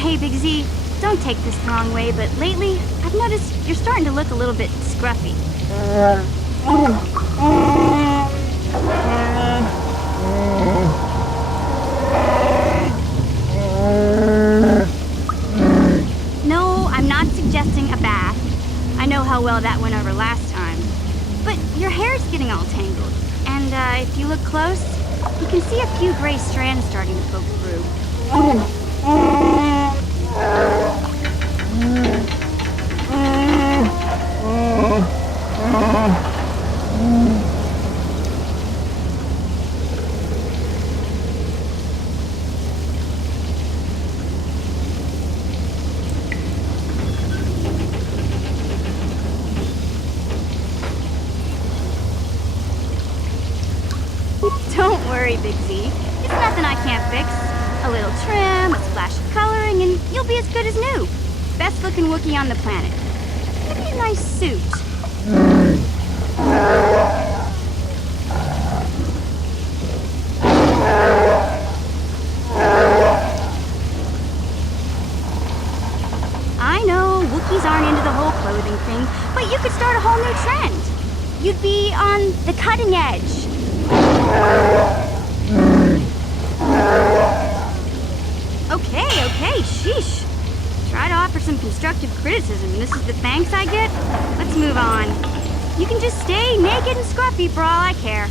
Hey, Big Z, don't take this the wrong way, but lately, I've noticed you're starting to look a little bit scruffy. No, I'm not suggesting a bath. I know how well that went over last time. But your hair's getting all tangled, and if you look close, you can see a few gray strands starting to poke through. Don't worry, Big Z. It's nothing I can't fix. A little trim, a splash of coloring, and you'll be as good as new. Best looking Wookiee on the planet. Maybe a nice suit. I know, Wookiees aren't into the whole clothing thing, but you could start a whole new trend. You'd be on the cutting edge. Okay, sheesh. Try to offer some constructive criticism, and this is the thanks I get? Let's move on. You can just stay naked and scruffy for all I care.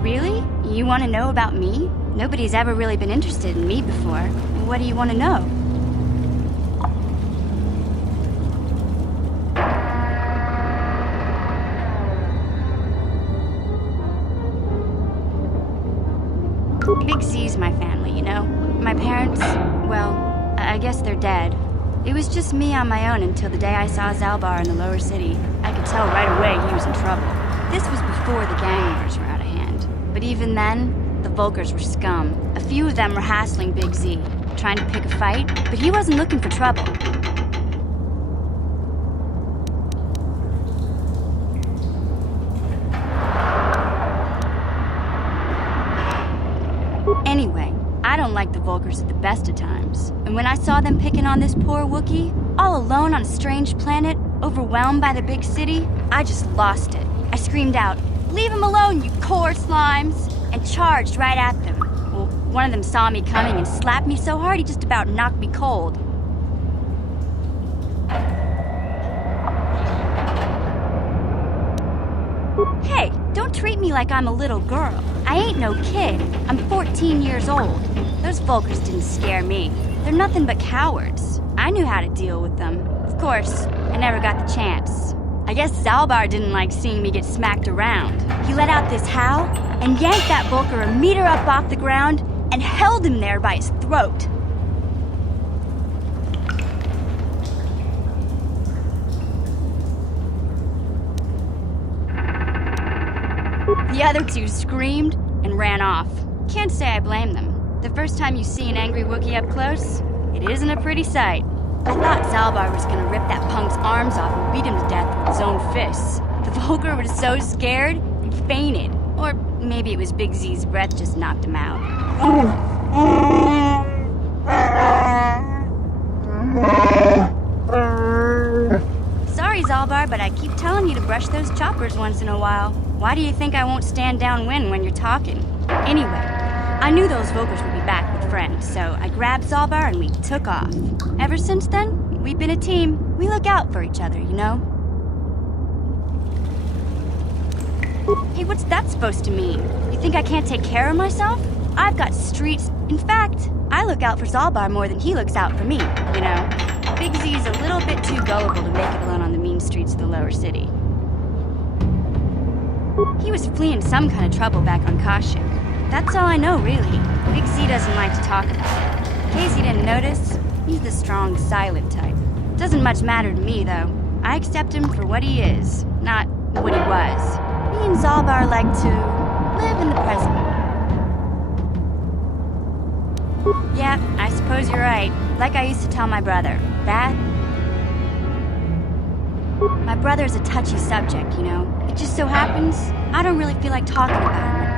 Really? You want to know about me? Nobody's ever really been interested in me before. What do you want to know? Big Z's my family, you know? My parents, well, I guess they're dead. It was just me on my own until the day I saw Zalbar in the lower city. I could tell right away he was in trouble. This was before the gang wars were out of hand. But even then, the Volkers were scum. A few of them were hassling Big Z, trying to pick a fight, but he wasn't looking for trouble. Anyway, I don't like the Volkers at the best of times. And when I saw them picking on this poor Wookiee, all alone on a strange planet, overwhelmed by the big city, I just lost it. I screamed out, "Leave him alone, you core slimes!" and charged right at them. Well, one of them saw me coming and slapped me so hard he just about knocked me cold. Hey, don't treat me like I'm a little girl. I ain't no kid. I'm 14 years old. Those Volkers didn't scare me. They're nothing but cowards. I knew how to deal with them. Of course, I never got the chance. I guess Zalbar didn't like seeing me get smacked around. He let out this howl and yanked that Volker a meter up off the ground and held him there by his throat. The other two screamed and ran off. Can't say I blame them. The first time you see an angry Wookiee up close, it isn't a pretty sight. I thought Zalbar was gonna rip that punk's arms off and beat him to death with his own fists. The Volker was so scared, he fainted. Or maybe it was Big Z's breath just knocked him out. Sorry, Zalbar, but I keep telling you to brush those choppers once in a while. Why do you think I won't stand downwind when you're talking? Anyway, I knew those Volkers would be back with friends, so I grabbed Zalbar and we took off. Ever since then, we've been a team. We look out for each other, you know? Hey, what's that supposed to mean? You think I can't take care of myself? I've got streets. In fact, I look out for Zalbar more than he looks out for me, you know? Big Z's a little bit too gullible to make it alone on the mean streets of the lower city. He was fleeing some kind of trouble back on Kashyyyk. That's all I know, really. Big Z doesn't like to talk about it. In case you didn't notice, he's the strong, silent type. Doesn't much matter to me, though. I accept him for what he is, not what he was. Me and Zalbar like to live in the present. Yeah, I suppose you're right. Like I used to tell my brother. That? My brother's a touchy subject, you know? It just so happens, I don't really feel like talking about him.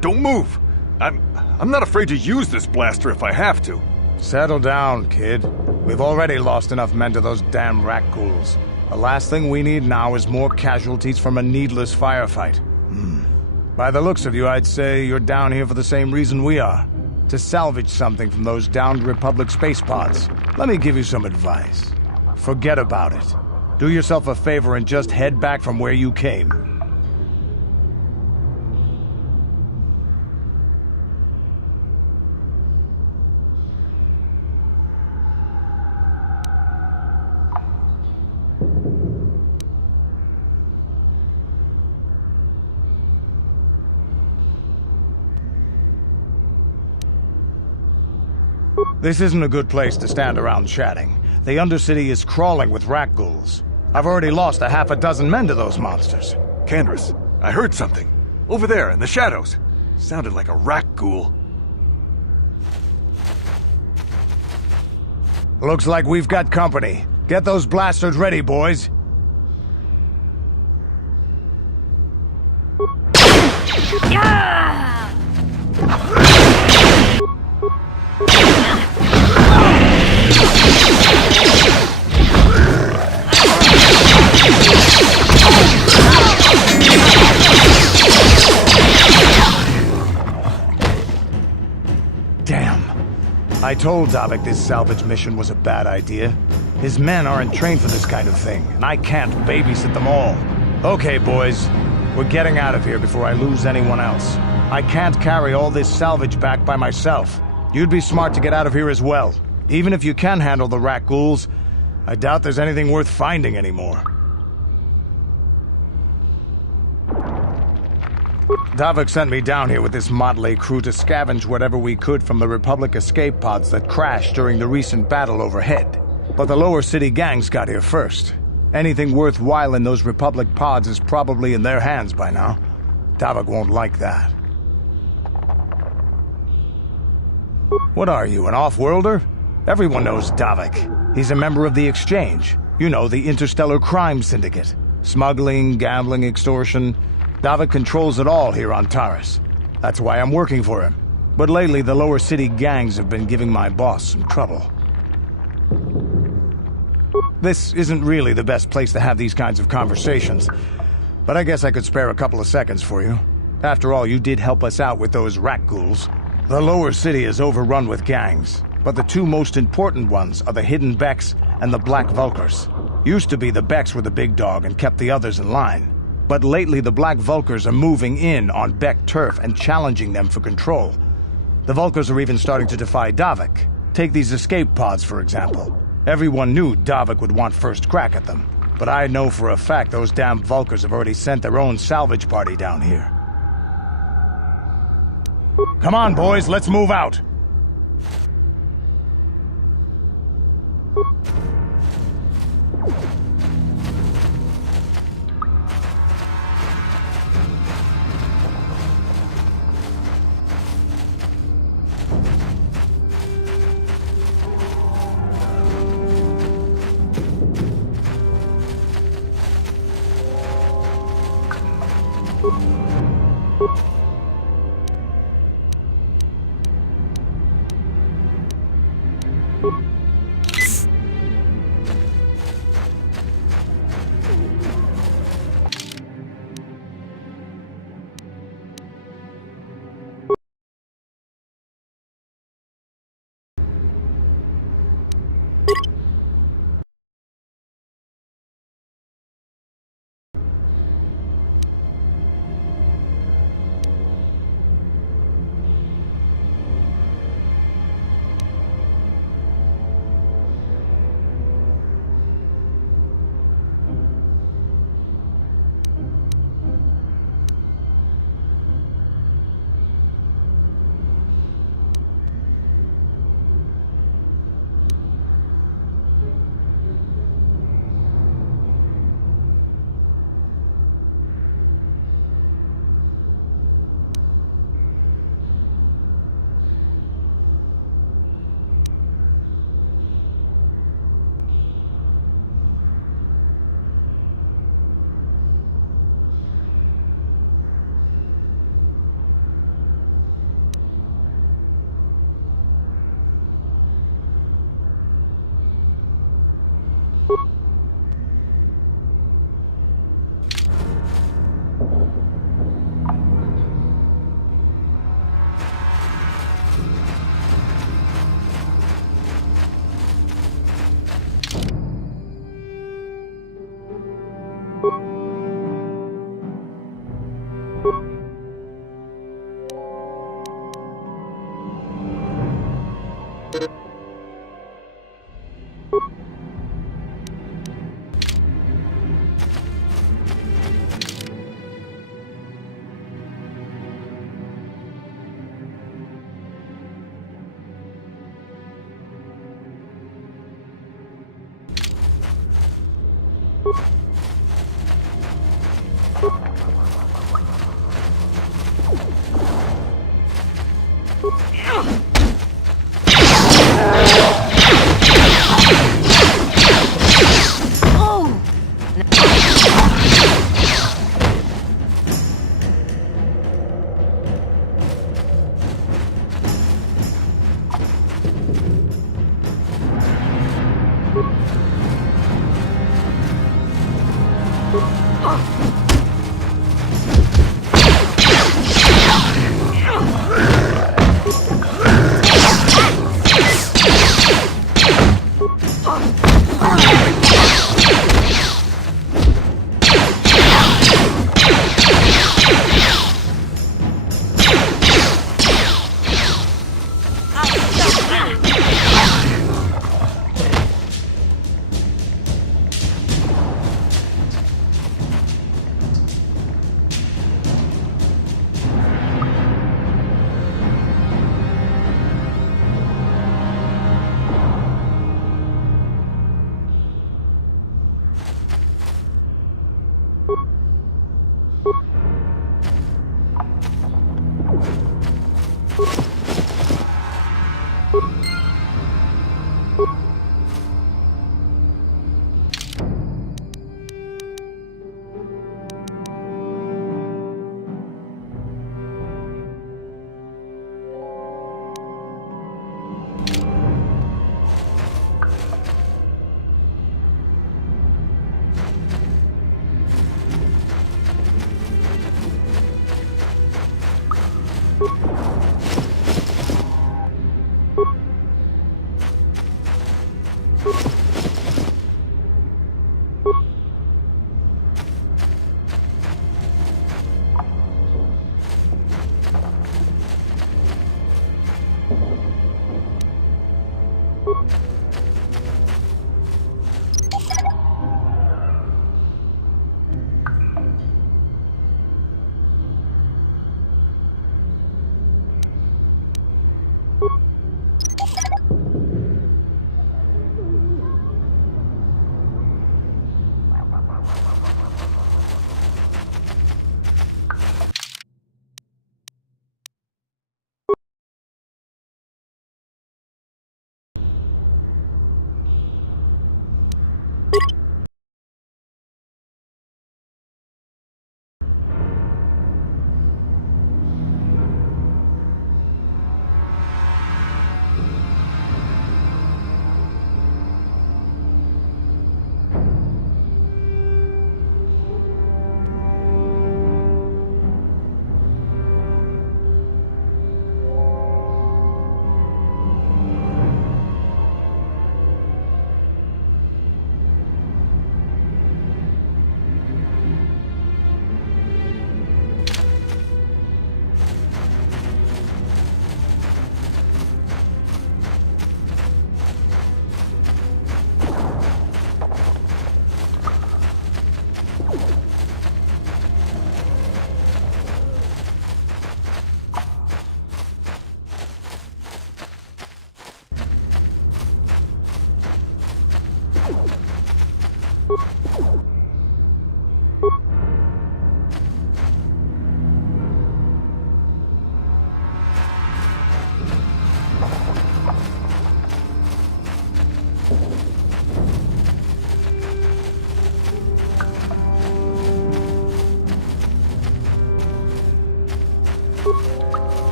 Don't move! I'm not afraid to use this blaster if I have to. Settle down, kid. We've already lost enough men to those damn Rakghouls. The last thing we need now is more casualties from a needless firefight. By the looks of you, I'd say you're down here for the same reason we are. To salvage something from those downed Republic space pods. Let me give you some advice. Forget about it. Do yourself a favor and just head back from where you came. This isn't a good place to stand around chatting. The Undercity is crawling with Rakghouls. I've already lost a half a dozen men to those monsters. Canderous, I heard something. Over there, in the shadows. Sounded like a Rakghoul. Looks like we've got company. Get those blasters ready, boys. Damn. I told Davik this salvage mission was a bad idea. His men aren't trained for this kind of thing, and I can't babysit them all. Okay, boys. We're getting out of here before I lose anyone else. I can't carry all this salvage back by myself. You'd be smart to get out of here as well. Even if you can handle the Rakghouls, I doubt there's anything worth finding anymore. Davik sent me down here with this motley crew to scavenge whatever we could from the Republic escape pods that crashed during the recent battle overhead. But the lower city gangs got here first. Anything worthwhile in those Republic pods is probably in their hands by now. Davik won't like that. What are you, an off-worlder? Everyone knows Davik. He's a member of the Exchange. You know, the Interstellar Crime Syndicate. Smuggling, gambling, extortion. Davik controls it all here on Taris. That's why I'm working for him. But lately, the lower city gangs have been giving my boss some trouble. This isn't really the best place to have these kinds of conversations, but I guess I could spare a couple of seconds for you. After all, you did help us out with those Rakghouls. The lower city is overrun with gangs, but the two most important ones are the Hidden Becks and the Black Vulkars. Used to be the Becks were the big dog and kept the others in line. But lately the Black Vulkars are moving in on Beck turf and challenging them for control. The Vulkars are even starting to defy Davik. Take these escape pods, for example. Everyone knew Davik would want first crack at them. But I know for a fact those damn Vulkars have already sent their own salvage party down here. Come on, boys, let's move out!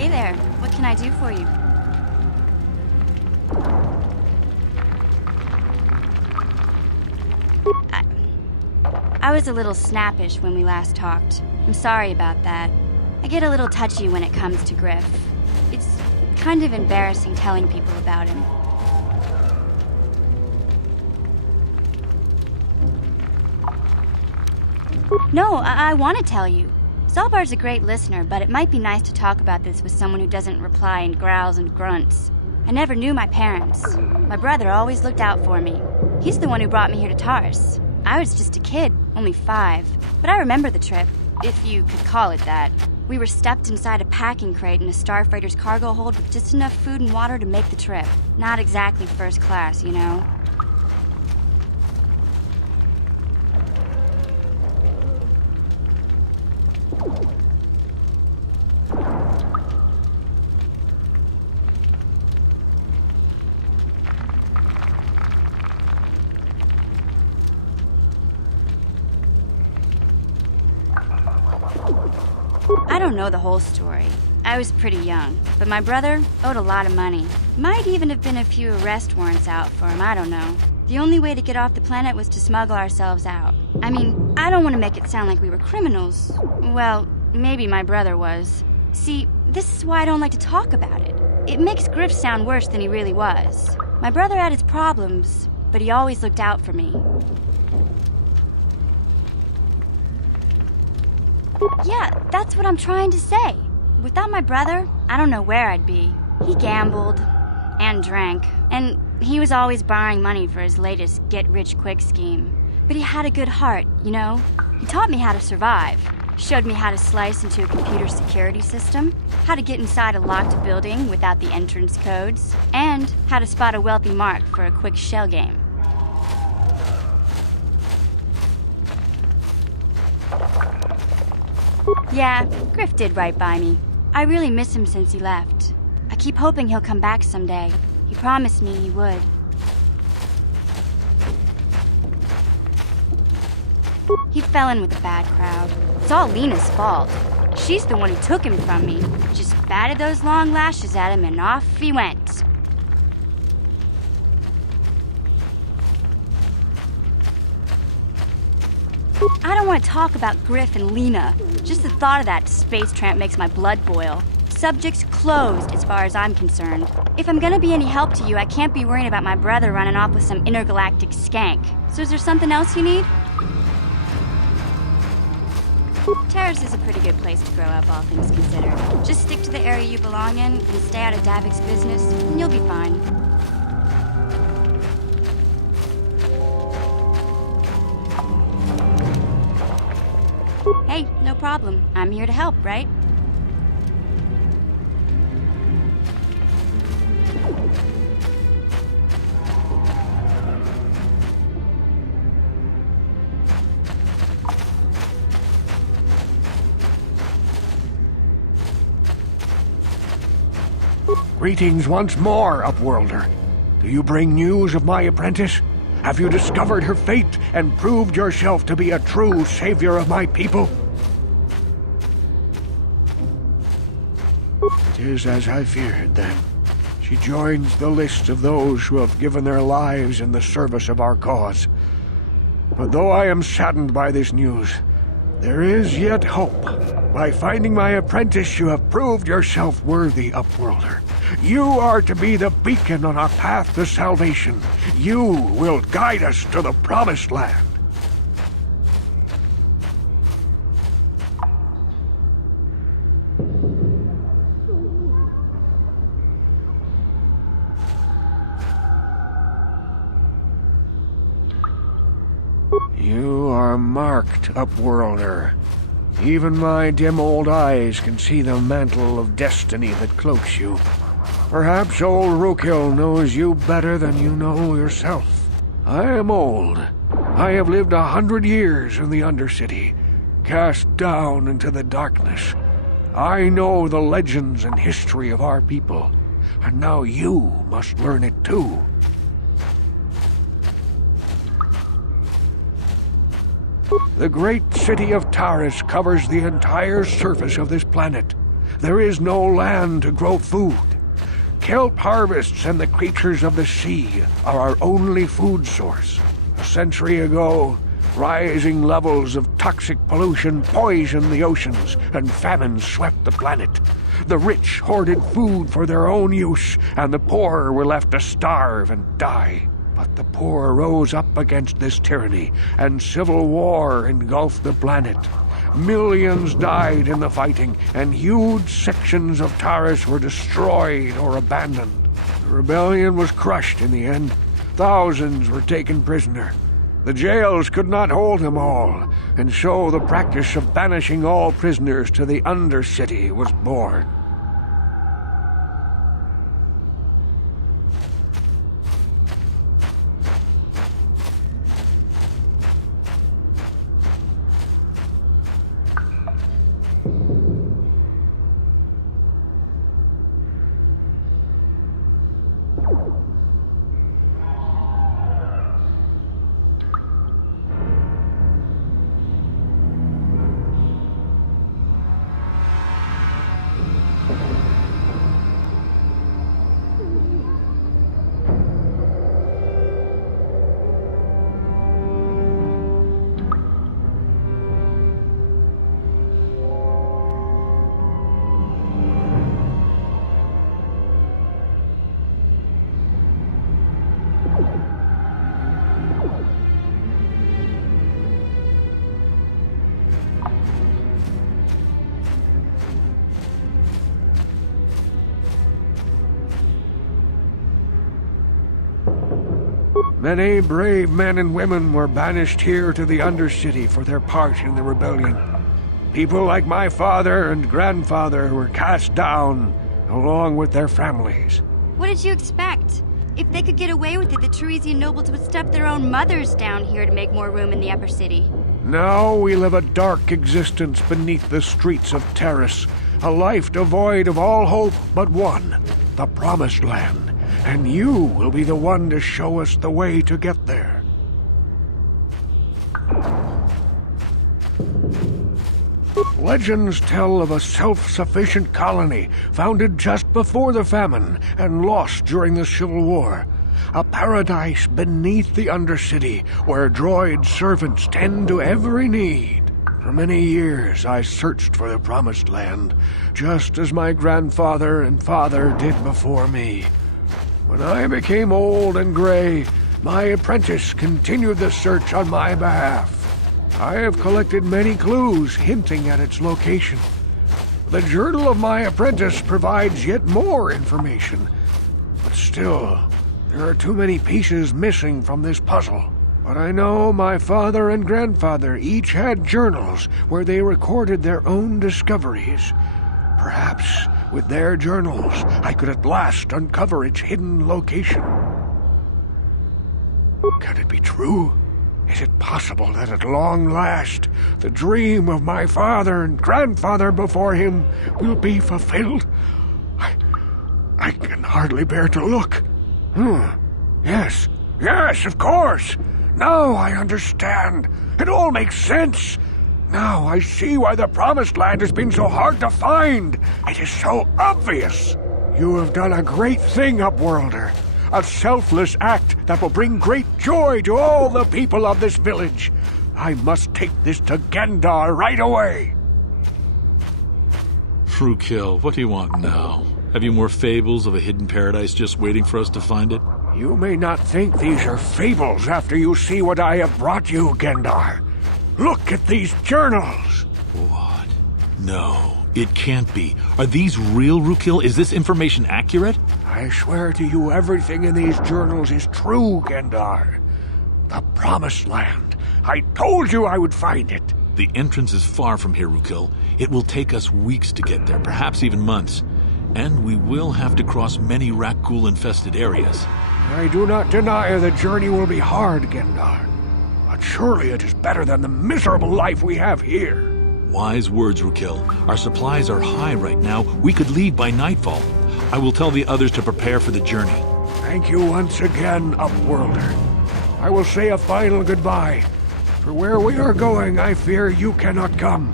Hey there, what can I do for you? I was a little snappish when we last talked. I'm sorry about that. I get a little touchy when it comes to Griff. It's kind of embarrassing telling people about him. No, I want to tell you. Zalbar's a great listener, but it might be nice to talk about this with someone who doesn't reply in growls and grunts. I never knew my parents. My brother always looked out for me. He's the one who brought me here to Taurus. I was just a kid, only 5. But I remember the trip, if you could call it that. We were stuffed inside a packing crate in a starfreighter's cargo hold with just enough food and water to make the trip. Not exactly first class, you know? I don't know the whole story. I was pretty young, but my brother owed a lot of money. Might even have been a few arrest warrants out for him, I don't know. The only way to get off the planet was to smuggle ourselves out. I mean, I don't want to make it sound like we were criminals. Well, maybe my brother was. See, this is why I don't like to talk about it. It makes Griff sound worse than he really was. My brother had his problems, but he always looked out for me. Yeah, that's what I'm trying to say. Without my brother, I don't know where I'd be. He gambled and drank, and he was always borrowing money for his latest get-rich-quick scheme. But he had a good heart, you know? He taught me how to survive, showed me how to slice into a computer security system, how to get inside a locked building without the entrance codes, and how to spot a wealthy mark for a quick shell game. Yeah, Griff did right by me. I really miss him since he left. I keep hoping he'll come back someday. He promised me he would. He fell in with a bad crowd. It's all Lena's fault. She's the one who took him from me. Just batted those long lashes at him and off he went. I don't want to talk about Griff and Lena. Just the thought of that space tramp makes my blood boil. Subject's closed as far as I'm concerned. If I'm gonna be any help to you, I can't be worrying about my brother running off with some intergalactic skank. So is there something else you need? Taurus is a pretty good place to grow up, all things considered. Just stick to the area you belong in and stay out of Davik's business, and you'll be fine. Hey, no problem. I'm here to help, right? Greetings once more, Upworlder. Do you bring news of my apprentice? Have you discovered her fate and proved yourself to be a true savior of my people? It is as I feared, then. She joins the list of those who have given their lives in the service of our cause. But though I am saddened by this news, there is yet hope. By finding my apprentice, you have proved yourself worthy, Upworlder. You are to be the beacon on our path to salvation. You will guide us to the promised land. You are marked, Upworlder. Even my dim old eyes can see the mantle of destiny that cloaks you. Perhaps old Rookhill knows you better than you know yourself. I am old. I have lived 100 years in the Undercity, cast down into the darkness. I know the legends and history of our people, and now you must learn it too. The great city of Taurus covers the entire surface of this planet. there is no land to grow food. Kelp harvests and the creatures of the sea are our only food source. A century ago, rising levels of toxic pollution poisoned the oceans, and famine swept the planet. The rich hoarded food for their own use, and the poor were left to starve and die. But the poor rose up against this tyranny, and civil war engulfed the planet. Millions died in the fighting, and huge sections of Taris were destroyed or abandoned. The rebellion was crushed in the end. Thousands were taken prisoner. The jails could not hold them all, and so the practice of banishing all prisoners to the Undercity was born. Many brave men and women were banished here to the Undercity for their part in the rebellion. People like my father and grandfather were cast down, along with their families. What did you expect? If they could get away with it, the Teresian nobles would step their own mothers down here to make more room in the upper city. Now we live a dark existence beneath the streets of Taris, a life devoid of all hope but one, the Promised Land. And you will be the one to show us the way to get there. Legends tell of a self-sufficient colony founded just before the famine and lost during the Civil War. A paradise beneath the Undercity where droid servants tend to every need. For many years I searched for the Promised Land, just as my grandfather and father did before me. When I became old and gray, my apprentice continued the search on my behalf. I have collected many clues hinting at its location. The journal of my apprentice provides yet more information. But still, there are too many pieces missing from this puzzle. But I know my father and grandfather each had journals where they recorded their own discoveries. Perhaps with their journals, I could at last uncover its hidden location. Can it be true? Is it possible that at long last, the dream of my father and grandfather before him will be fulfilled? I can hardly bear to look. Yes, of course. Now I understand. It all makes sense. Now I see why the Promised Land has been so hard to find. It is so obvious. You have done a great thing, Upworlder. A selfless act that will bring great joy to all the people of this village. I must take this to Gendar right away. Rookil, what do you want now? Have you more fables of a hidden paradise just waiting for us to find it? You may not think these are fables after you see what I have brought you, Gendar. Look at these journals! What? No, it can't be. Are these real, Rookil? Is this information accurate? I swear to you everything in these journals is true, Gendar. The Promised Land. I told you I would find it. The entrance is far from here, Rookil. It will take us weeks to get there, perhaps even months. And we will have to cross many Rakghoul-infested areas. I do not deny the journey will be hard, Gendar. But surely it is better than the miserable life we have here. Wise words, Rookil. Our supplies are high right now. We could leave by nightfall. I will tell the others to prepare for the journey. Thank you once again, Upworlder. I will say a final goodbye. For where we are going, I fear you cannot come.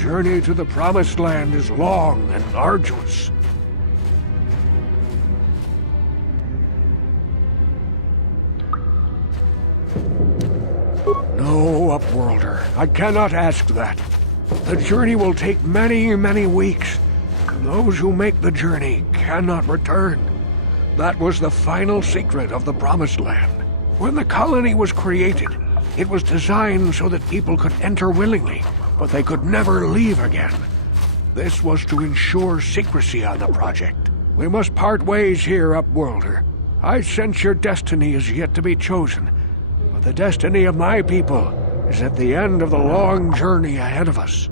journey to the Promised Land is long and arduous. No, Upworlder, I cannot ask that. The journey will take many, many weeks, and those who make the journey cannot return. That was the final secret of the Promised Land. When the colony was created, it was designed so that people could enter willingly, but they could never leave again. This was to ensure secrecy on the project. We must part ways here, Upworlder. I sense your destiny is yet to be chosen, but the destiny of my people is at the end of the long journey ahead of us.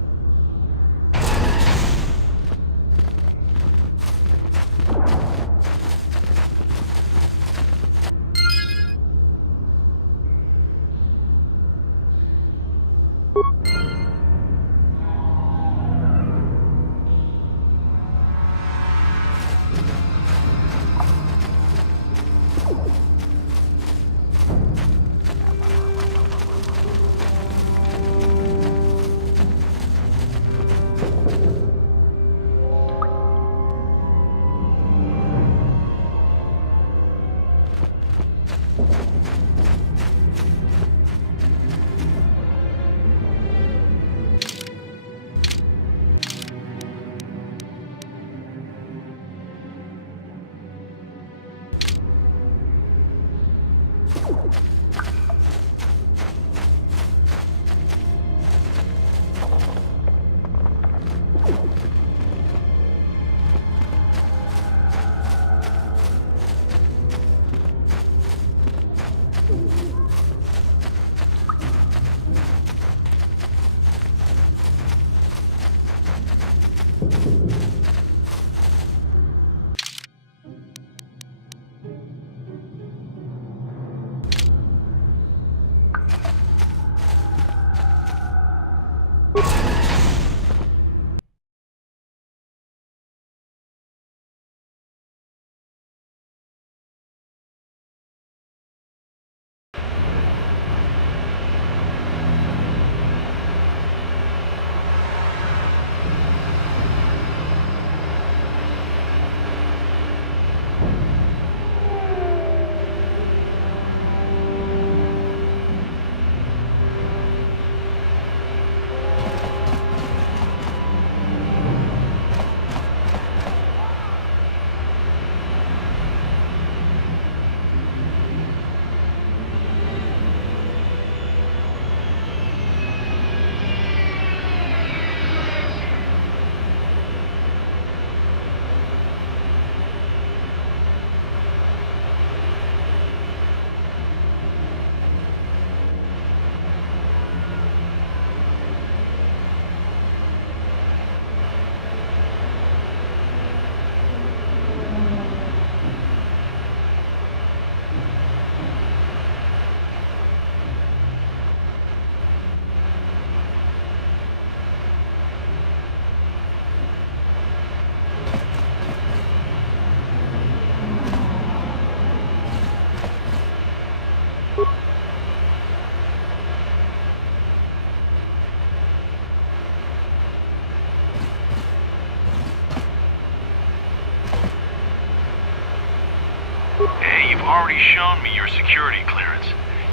Hey, you've already shown me your security clearance.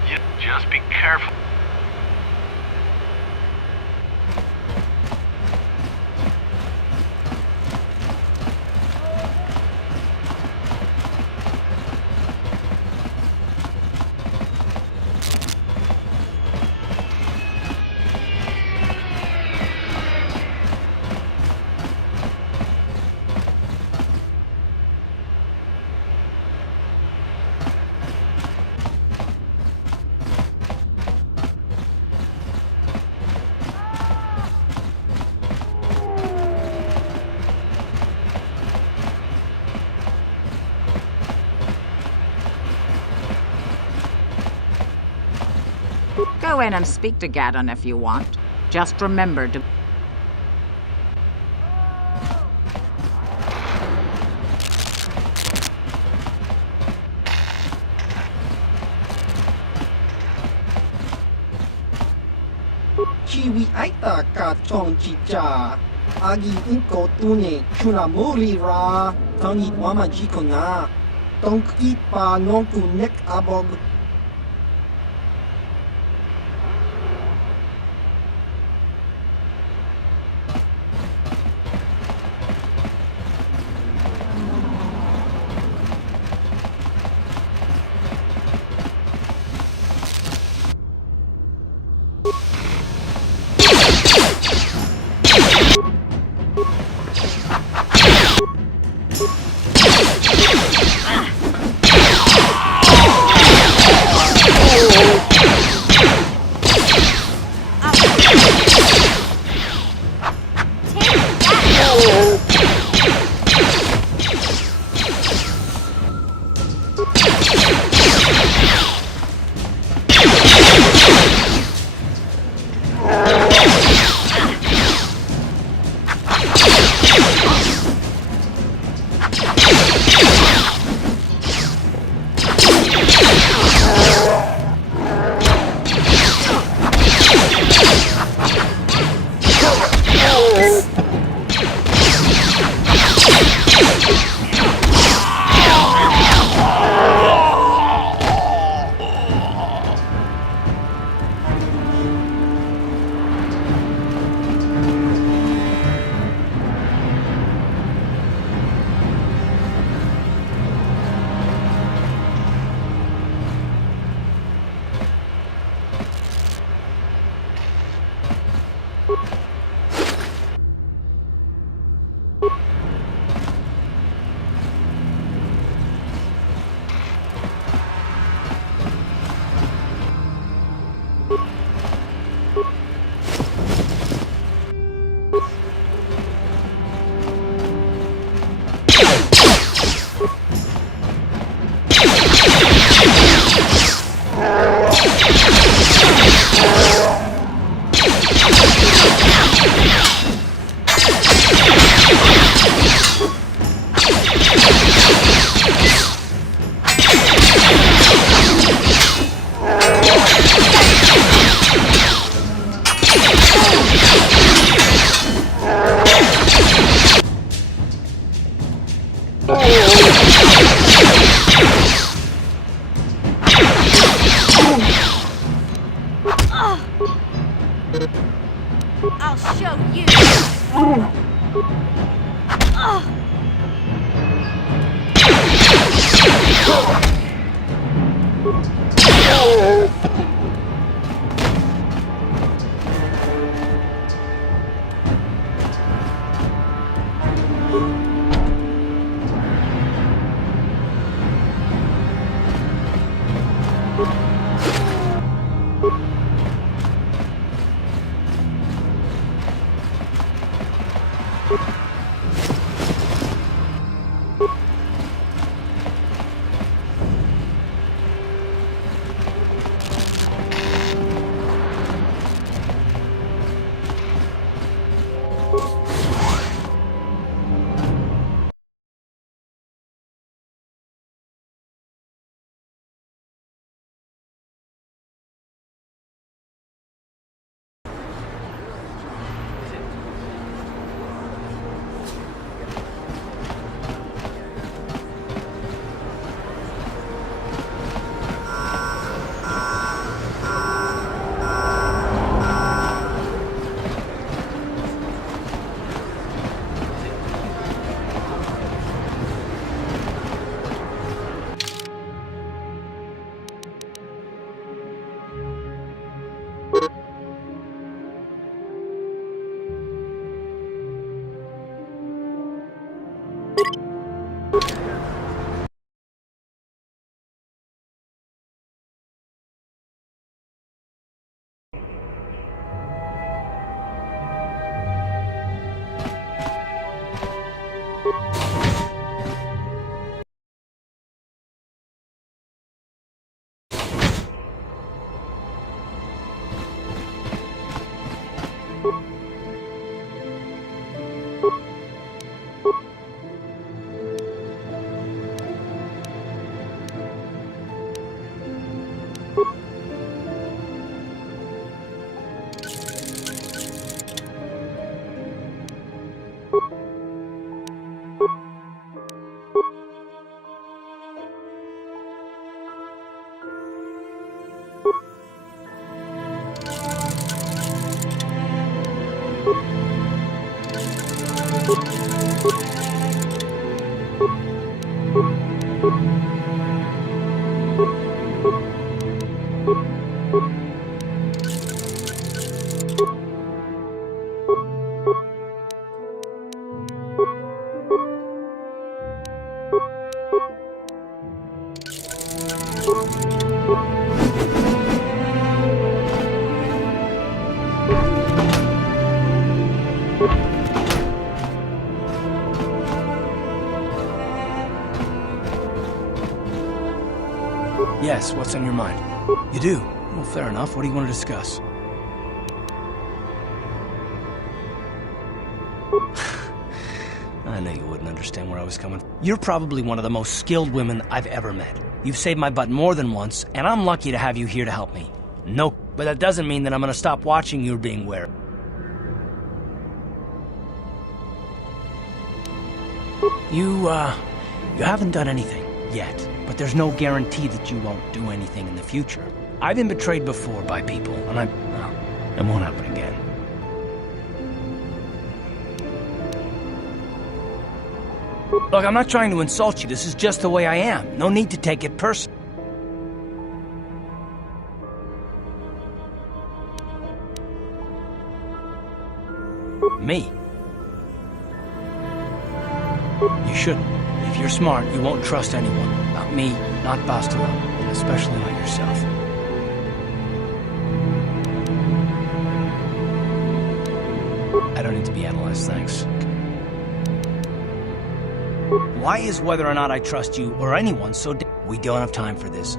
You just be careful. Go in and speak to Gaddon if you want. Just remember to... Chiwi Aita Kachong Chicha. Agi Inko Tune Chunamuri Ra. Tani Wama Jikona. Tonki Pa Nonku Nek Abog. I'll show you. Yes, what's on your mind? You do? Well, fair enough. What do you want to discuss? I know you wouldn't understand where I was coming from. You're probably one of the most skilled women I've ever met. You've saved my butt more than once, and I'm lucky to have you here to help me. No, but that doesn't mean that I'm gonna stop watching you being wary. You haven't done anything yet, but there's no guarantee that you won't do anything in the future. I've been betrayed before by people, and it won't happen again. Look, I'm not trying to insult you. This is just the way I am. No need to take it personally. Me? You shouldn't. If you're smart, you won't trust anyone. Not me, not Bastila, and especially not yourself. I don't need to be analyzed, thanks. Why is whether or not I trust you or anyone so We don't have time for this.